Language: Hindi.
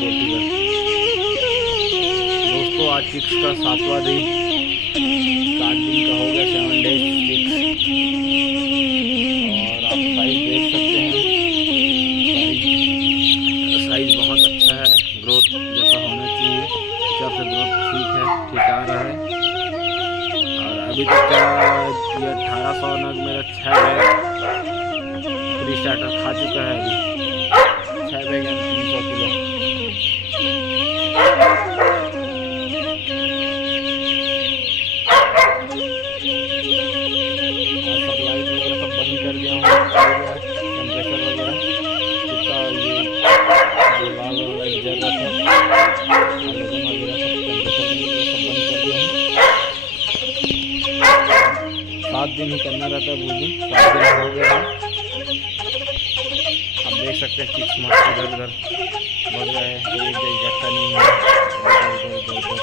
पोर्टुगल। दोस्तों आज चिक्स का 7वां दिन, 7 दिन का हो गया, 7 डेज चिक्स। और आप साइज देख सकते हैं, साइज बहुत अच्छा है, ग्रोथ जैसा होना चाहिए हिसाब से ग्रोथ ठीक है, ठीक आ रहा है। और अभी तक का ये 1800 नग मेरा 6 बैग प्री स्टार्टर खा चुका है। अभी 6 बैग 300 किलो। सब लाइट वगैरह सब बंद कर दिया हूँ, टेम्परेचर वगैरह जितना ये जो लाल लाइट जल रहा था हाइड्रोजन वगैरह सब टेम्परेचर वगैरह सब बंद कर दिया हूँ। 7 दिन ही करना रहता है बुर्जिंग, 7 दिन हो गया है। आप देख सकते हैं चिक्स मार्क्स इधर उधर बढ़ रहा है, कोई इकट्ठा नहीं है, इधर उधर।